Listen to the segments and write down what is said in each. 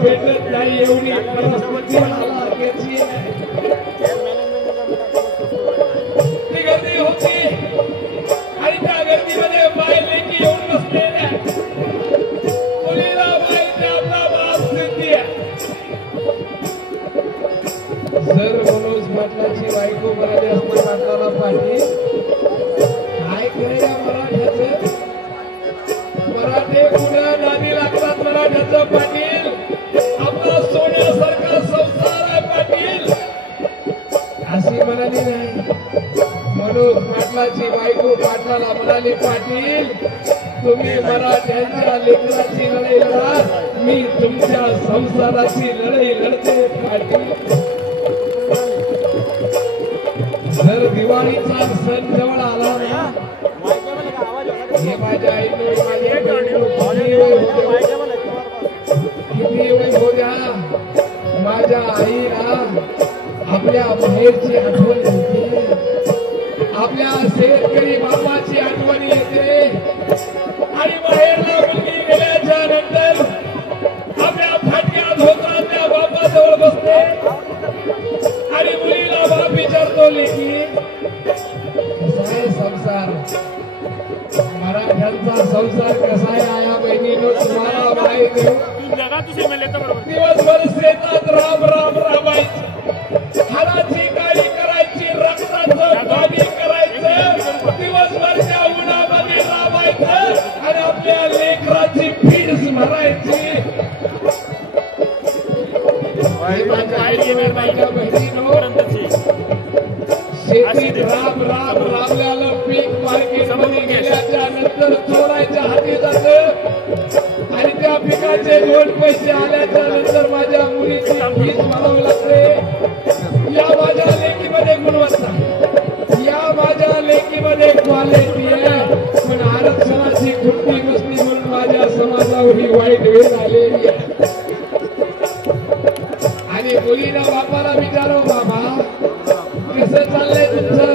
भेटत नाही एवढी परिस्थिती आलाची ती गर्दी होती आणि त्या गर्दीमध्ये बायले की येऊन बसलेल्या मुलीला बाईने आपला बाप सिद्धी जर मनोज पाटलाची बायको म्हणाली असते पाटलाला पाटील काय करे या मराठ्याचं मराठे पुन्हा नादी लागतात मराठ्याचं पाटील आपला सोन्यासारखा संसार आहे पाटील अशी म्हणाली नाही मनोज पाटलाची बायको पाटलाला म्हणाली पाटील तुम्ही मराठ्यांच्या लेकराची लढाई लढा मी तुमच्या संसाराची लढाई लढते पाटील जर दिवाळीचा सण जवळ आला ना हे माझ्या आईनो माझ्या किती वेळ हो द्या माझ्या आईला आपल्या बाहेरची आठवण येते आपल्या शेतकरी बाबाची आठवण येते आणि बाहेरला मुलगी गेल्याच्या नंतर आपल्या फाटक्या धोत्रातल्या बापाजवळ बसते आणि मुलीला बाप विचारतो लेकी कसा आहे संसार मराठ्यांचा संसार कसा आहे आया बहिणीनो तुम्हाला माहिती दिवसभर शेतात राम राम राबायचं हाडाची काळी करायची रक्ताचं पाणी करायचं दिवसभरच्या उन्हामध्ये राबायचं आणि आपल्या लेकराची फीस भरायची माझ्या बहिणीनो शेतीत राब राब राबल्याला पीक मार्केट मध्ये गेल्याच्या नंतर चोरायच्या हाती जात आणि त्या पिकाचे 2 पैसे आल्याच्या नंतर माझ्या मुलीची फीस भरावी लागते या माझ्या लेकीमध्ये गुणवत्ता या माझ्या लेकीमध्ये क्वालिटी आहे पण आरक्षणाची खुर्ची बसली म्हणून माझ्या समाजावर ही वाईट वेळ आलेली आहे आणि मुलीला बापाला विचारो बाबा कसं चाललंय तुमचं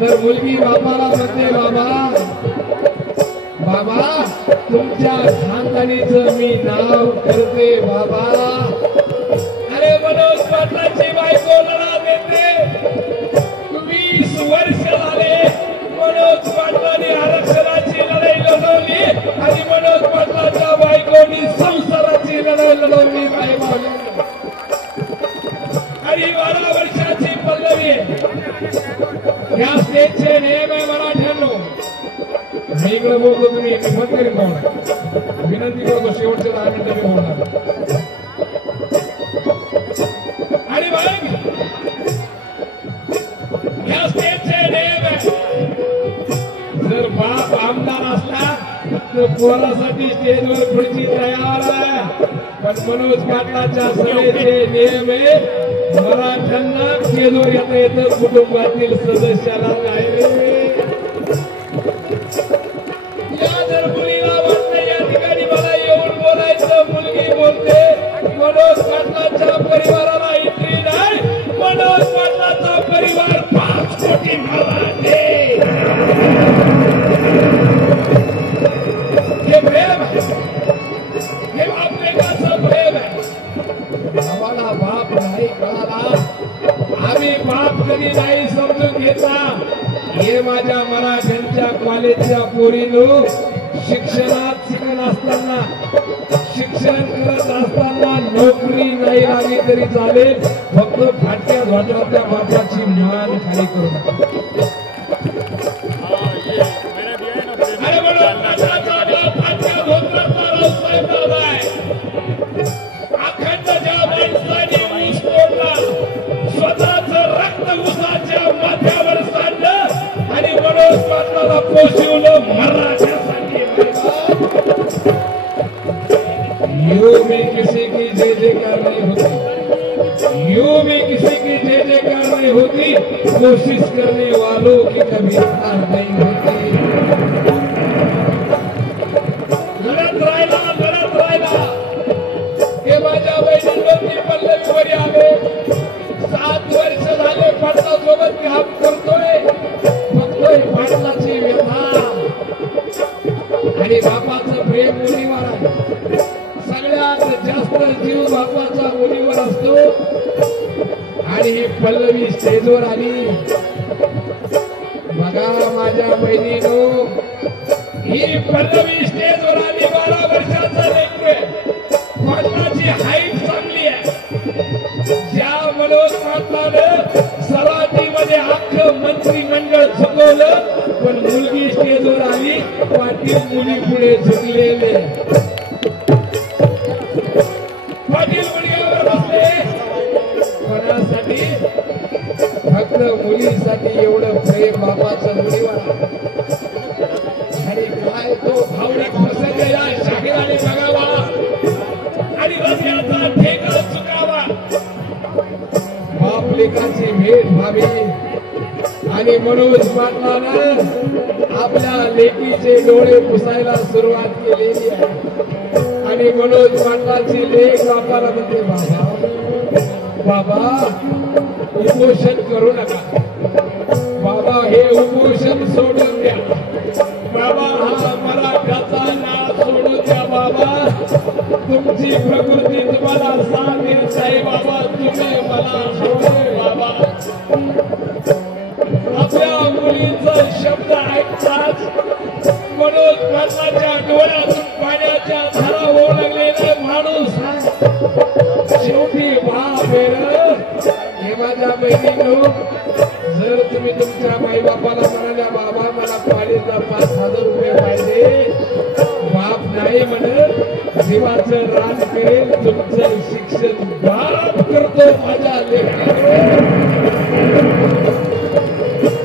तर मुलगी बापाला म्हणते बाबा बाबा तुमच्या खानदानीचं मी नाव करते बाबा अरे मनोज पाटलाची बायको लढा देते 20 वर्ष झाले मनोज पाटलांनी आरक्षणाची लढाई लढवली आणि मनोज पाटलाच्या बायकोनी संसाराची लढाई लढवली काय आणि 12 वर्षाची पल्लवी या स्टेजचे नियम आहे मराठ्यांनो मी इकडे बोलतो तुम्ही बंद करीत बोला विनंती करतो शेवटचे 10 मिनिटं मी बोलणार आणि बघ या स्टेजचे नियम आहे जर बाप आमदार असला तर पोरासाठी स्टेजवर खुर्ची तयार आहे पण मनोज पाटलाच्या सभेचे नियम आहे मराठ्यांना स्टेजवर येता येतं कुटुंबातील सदस्याला नाही या जर मुलीला वाटतं या ठिकाणी मला येऊन बोलायचं मुलगी बोलते मनोज पाटलाच्या परिवाराला एंट्री नाही मनोज पाटलाचा परिवार 5 कोटी मराठे हे प्रेम आहे हे आपलेकाचं प्रेम आहे आम्हाला बाप नाही कळाला आम्ही बाप कधी नाही समजून घेतला हे माझ्या मराठ्यांच्या कॉलेजच्या पोरीनो शिक्षणात शिकत असताना शिक्षण करत असताना नोकरी नाही लागली तरी चालेल फक्त फाटक्या धोत्रातल्या बापाची मान खाली करू अखंड ज्या माणसाने ऊस तोडला स्वतःच रक्त ऊसाच्या माथ्यावर सांडलं आणि मनोज पाटलाला पोषवलं मराठ्यासाठी यूं में किसी की जय जयकार नहीं होती यूं में किसी की जय जयकार नहीं होती कोशिश करने वालों की कभी हार नहीं होती लढत राहिला हे माझ्या बहिणींनी पल्लवीवर आले 7 वर्ष झाले पाटलासोबत काम करतोय बघतोय पाटलाची व्यथा आणि बापाचं प्रेम मुलीवर आहे सर्वात जास्त जीव बापाचा मुलीवर असतो आणि ही पल्लवी स्टेजवर आली बघा माझ्या बहिणीनो ही पल्लवी स्टेजवर आली 12 वर्षाचा लेकरू आहे पाटलाची हाईट चांगली आहे ज्या मनोज पाटलानं सराटीमध्ये अख्खं मंत्रिमंडळ झुकवलं पण मुलगी स्टेजवर आली पाटील मुली पुढे झुकलेले पाटील मुलगीवर बसले कोणासाठी फक्त मुलीसाठी एवढं प्रेम बापाचं मुलीवर आणि काय तो भावनिक प्रसंग या शाहिराने बघावा आणि रस्त्याचा ठेका चुकावा बाप लेकाची भेट व्हावी आणि मनोज पाटलानं आपल्या लेकीचे डोळे पुसायला सुरुवात केलेली आहे आणि मनोज पाटलाची लेक बापाला म्हणते बाबा उपोषण करू नका बाबा हे उपोषण सोडून द्या बाबा हा मराठ्याचा नाद सोडून द्या बाबा तुमची प्रकृती तुम्हाला साथ देत आहे बाबा तुम्ही मला सोडले बाबा आपल्या मुलीचा शब्द ऐकताच मनोज पाटलाच्या डोळ्यातून पाण्याच्या धारा होऊ लागलेला माणूस शेवटी बाप हे माझ्या बहिणीनो जर तुम्ही तुमच्या माई बापाला म्हणाल्या बाबा मला कॉलेजला 5,000 रुपये पाहिजे बाप नाही म्हणत जीवाचं रान करेल तुमचं शिक्षण बाप करतो माझ्या लेकरांनो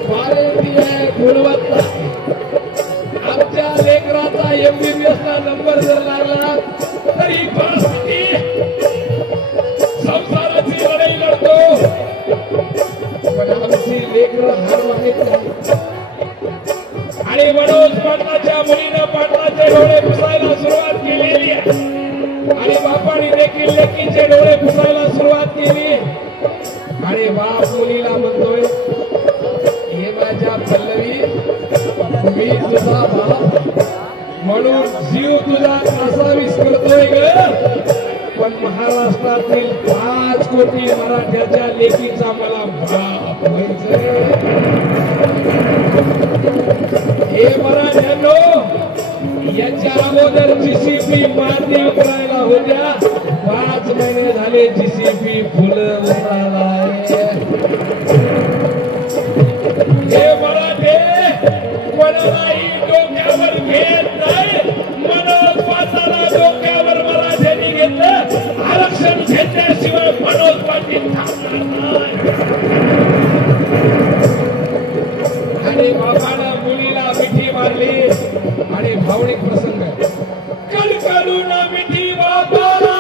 क्वालिटी आहे गुणवत्ता आमच्या लेकराचा MBBS ला नंबर जर लागला तर ही परिस्थिती संसाराची लढाई लढतो पण आमची लेकरं हार मानित नाही आणि मनोज पाटलाच्या मुलीनं पाटलाचे डोळे पुसायला सुरुवात केलेली आहे आणि बापाने देखील लेकीचे डोळे पुसायला सुरुवात केली आणि बाप मुलीला म्हणतोय हे माझ्या पल्लवी मी तुझा बाप म्हणून जीव तुझा असावीस करतोय ग पण महाराष्ट्रातील 5 कोटी मराठ्याच्या लेकीचा मला बाप व्हायचं हे मराठ्यांनो याच्या अगोदर जीसीपी मारणी उतरायला होत्या 5 महिने झाले जीसीपी फुलं उतरायला हे मराठे कोणालाही डोक्यावर घेत नाही मनोज पाटलाला डोक्यावर मराठ्यांनी घेतलं आरक्षण घेतल्याशिवाय मनोज पाटील थांबणार नाही आणि बापानं मुलीला मिठी मारली आणि भावनिक प्रसंग कलकलून मिठी बापाला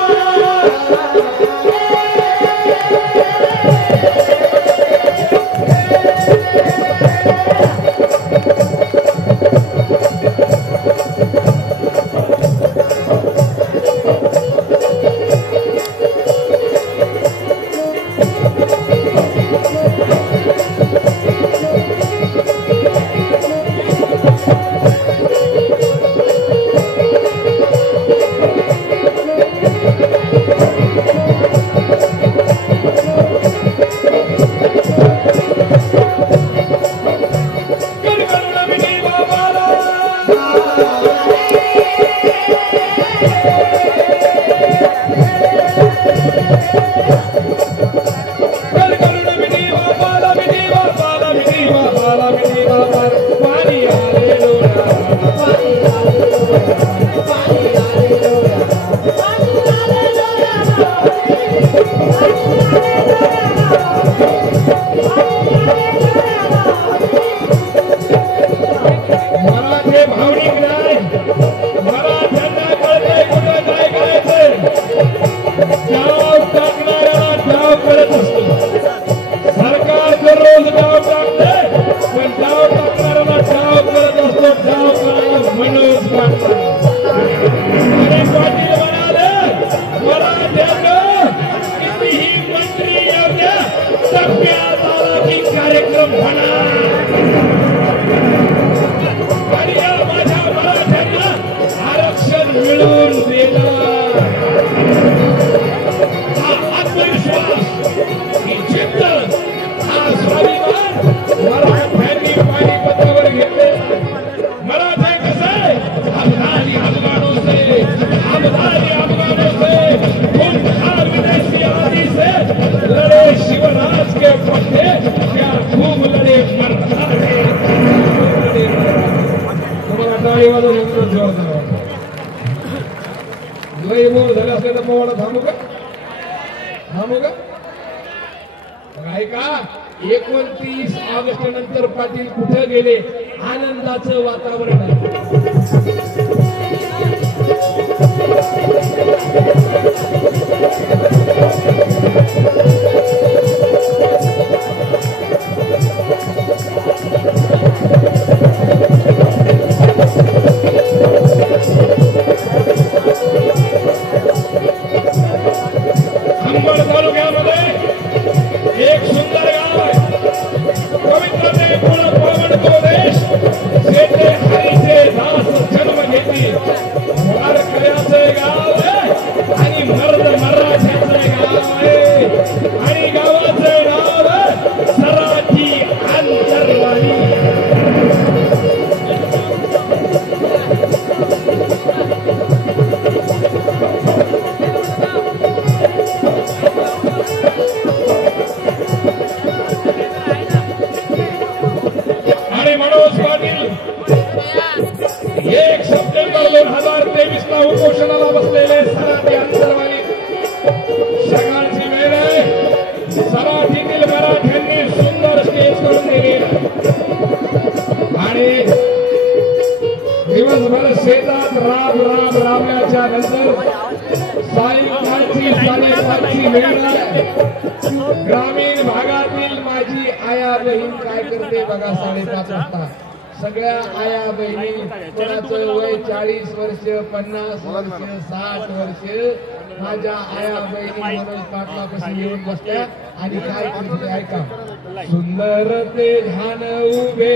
मराठे भावनिक नाही मराठ्यांना कळतंय कुठं काय करायचंय लय बोर झालं असलं तर पोवाडा थांबू का मग ऐका 29 ऑगस्ट नंतर पाटील कुठे गेले आनंदाचं वातावरण आहे अंबड तालुक्यामध्ये एक सुंदर गाव आहे पवित्रते पूर्ण तो देश जेथे हरीचे दास जन्म घेतील वारकऱ्याचे गाव आहे आणि मर्द मराठ्याचे गाव आहे आणि गावाचे नाव सराठी आंतरवाडी उपोषणाला बसलेले सराठी अंतरवाली सकाळची वेळ आहे सराठीतील मराठ्यांनी सुंदर स्टेज करून दिली आणि दिवसभर शेतात राबल्याच्या नंतर सायंकाळची 5:30ची वेळ आहे ग्रामीण भागातील माझी आया बहीण काय करते बघा 5:30 वाजता सगळ्या आया बहिणी कोणाचं वय 40 वर्ष 50 वर्ष 60 वर्ष माझ्या आया बहिणी मनोज पाटलापाशी येऊन बसल्या आणि काय करते ऐका सुंदर ते ध्यान उभे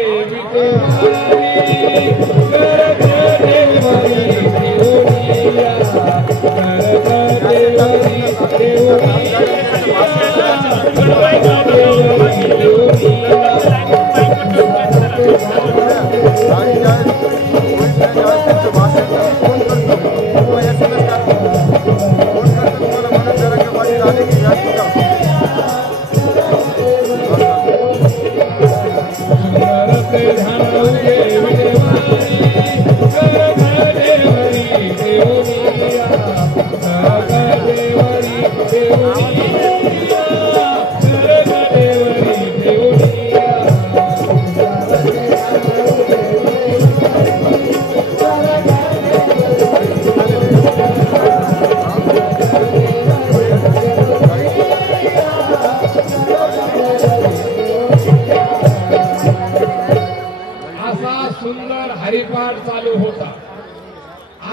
हरिपाठ चालू होता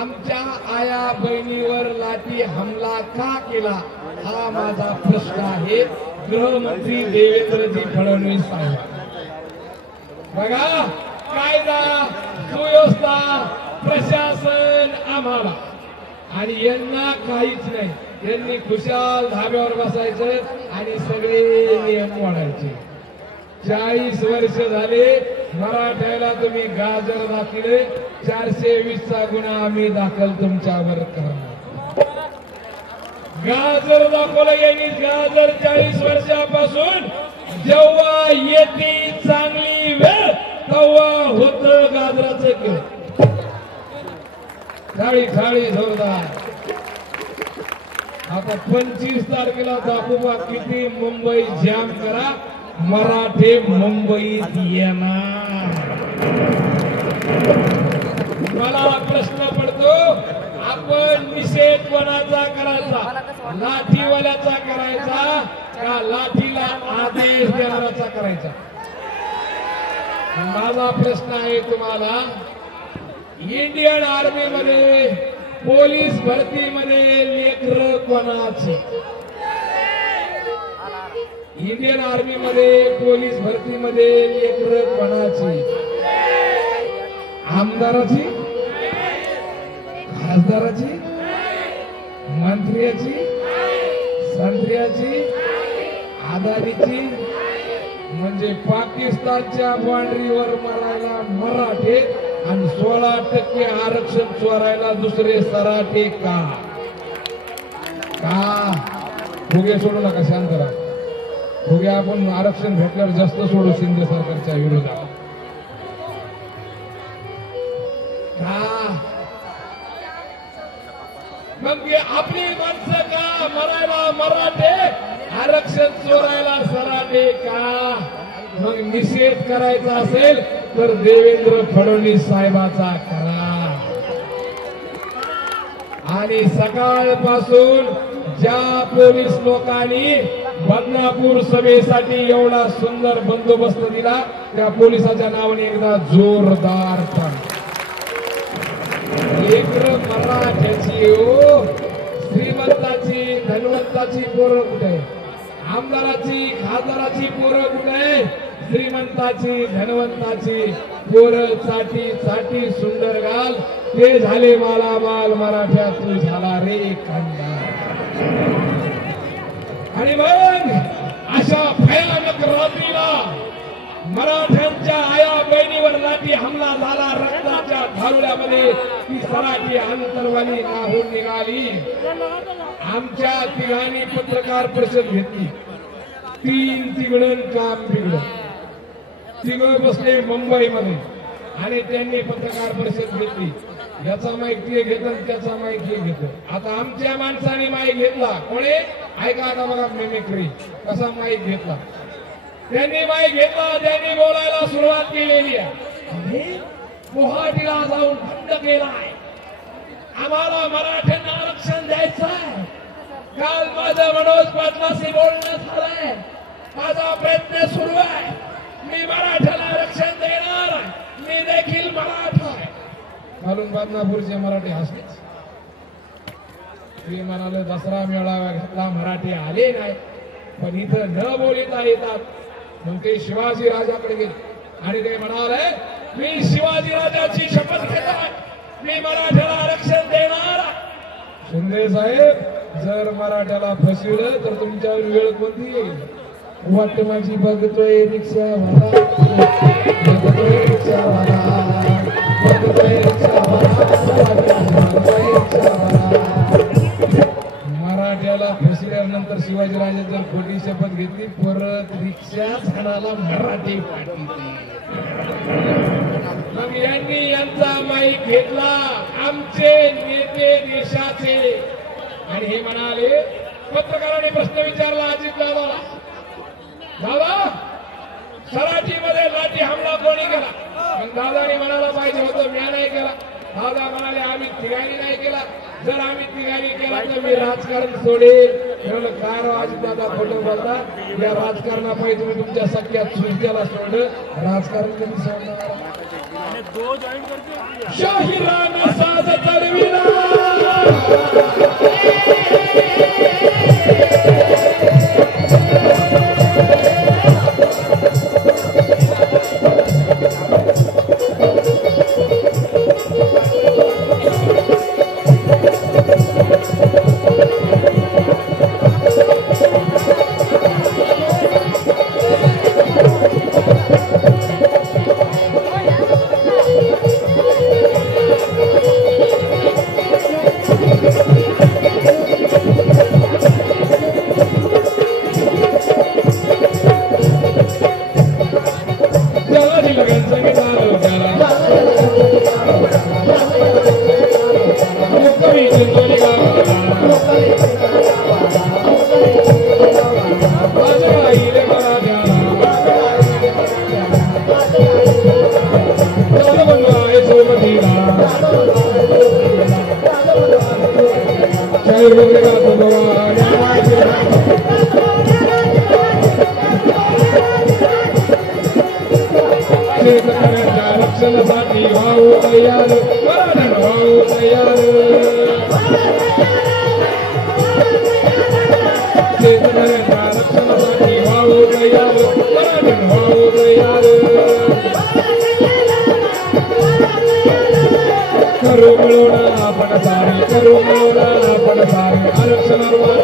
आमच्या आया बहिणीवर लाठी हमला का केला हा माझा प्रश्न आहे गृहमंत्री देवेंद्रजी फडणवीस साहेब बघा कायदा सुव्यवस्था प्रशासन आम्हाला आणि यांना काहीच नाही यांनी खुशाल धाब्यावर बसायचं आणि सगळे नियम मोडायचे 40 वर्ष झाले मराठ्याला तुम्ही गाजर दाखले 420चा गुन्हा आम्ही दाखल तुमच्यावर करणार गाजर दाखवलं यांनी गाजर 40 वर्षापासून जेव्हा येते चांगली वेळ तेव्हा होत गाजराचं केळ खाळी जोरदार आता 25 तारखेला दाखवू किती मुंबई जाम करा मराठे मुंबईत येणार मला प्रश्न पडतो आपण निषेध कोणाचा करायचा लाठीवाल्याचा करायचा का लाठीला आदेश देणाराचा करायचा माझा प्रश्न आहे तुम्हाला इंडियन आर्मी मध्ये पोलीस भरतीमध्ये लेकर कोणाची इंडियन आर्मी मध्ये पोलीस भरतीमध्ये लेकर कोणाची आमदाराची खासदाराची मंत्र्याची संत्र्याची आदानीची म्हणजे पाकिस्तानच्या बाउंड्रीवर मरायला मराठे आणि 16% आरक्षण चोरायला दुसरे सराठे का फुगे सोडू नका शांत राहा फुगे आपण आरक्षण भेटल्यावर जास्त सोडू शिंदे सरकारच्या विरोधात मग आपली माणसं का मरायला मराठे, आरक्षण चोरायला सराठे का? मग निषेध करायचा असेल तर देवेंद्र फडणवीस साहेबाचा करा. आणि सकाळपासून ज्या पोलीस लोकांनी बदनापूर सभेसाठी एवढा सुंदर बंदोबस्त दिला त्या पोलिसाच्या नावाने एकदा जोरदार पण एक मराठ्याची हो, श्रीमंताची धनवंताची पोरं कुठे, आमदाराची खासदाराची पोरं कुठे, श्रीमंताची धनवंताची पोरं चाटी चाटी सुंदर गाल ते झाले मालामाल, मराठ्या तू झाला रे कांदा. आणि मग अशा भयानक रात्रीला मराठ्यांच्या आया बहिणीवर लाठी हमला झाला. रक्ताच्या धारुड्यामध्ये ती सराठी अंतरवाली नाहून निघाली. आमच्या तिघांनी पत्रकार परिषद घेतली. 3 तिघडण काम बिघडलं. तिघ बसले मुंबईमध्ये आणि त्यांनी पत्रकार परिषद घेतली. याचा माईक ते घेतलं, त्याचा माईक हे घेतलं. आता आमच्या माणसाने माईक घेतला. कोणी ऐका आता बघा मिमिक्री कसा माईक घेतला. त्यांनी माईक घेतला, त्यांनी बोलायला सुरुवात केलेली आहे. गुवाहाटीला जाऊन बंद केलाय, आम्हाला मराठ्यांना आरक्षण द्यायचं आहे. काल माझं मनोज पाटलाशी बोलणं झालंय, माझा प्रयत्न सुरू आहे. मी मराठ्याला आरक्षण देणार, मी देखील मराठा आहे. घालून बदनापूरचे मराठी हसलेच. ते म्हणाले दसरा मेळावा घेतला, मराठी आले नाही, पण इथं न बोलता येतात. मग ते शिवाजी राजाकडे गेले आणि ते म्हणाले मी शिवाजी राजाची शपथ घेतोय, मी मराठ्याला आरक्षण देणार. शिंदे साहेब जर मराठ्याला फसविलं तर तुमच्यावर वेळ कोणती येईल? वाट माझी बघतोय रिक्षावाला, बघतोय रिक्षावाला, बघतोय रिक्षावाला, बघतोय रिक्षावाला. मराठ्याला फसल्यानंतर शिवाजीराजे जर खोटी शपथ घेतली परत रिक्षा झाडाला मराठी पाठवते. मग यांनी यांचा माईक घेतला, आमचे नेते देशाचे, आणि हे म्हणाले पत्रकारांनी प्रश्न विचारला अजित दादाला, दादा सराठीमध्ये लाठी हमला कोणी केला? पण दादाने म्हणाला पाहिजे होतं मी नाही केला. दादा म्हणाले आम्ही तिघांनी नाही केला, जर आम्ही तिघांनी केला तर मी राजकारण सोडेल. म्हणलं काय राव अजित दादा खोटं बोलता, या राजकारणापायी तुम्ही तुमच्या सख्या चुलत्याला सोडलं, राजकारण कधी सोडणार? शाहिराना साज तरविला रक्षणासाठी भाऊ तयार, भाऊ तयार, रक्षणासाठी भाऊ तयार, भाऊ तयार. करू मिळवणं आपण सारे, करू मिळवणं आपण सारे, आरक्षणावर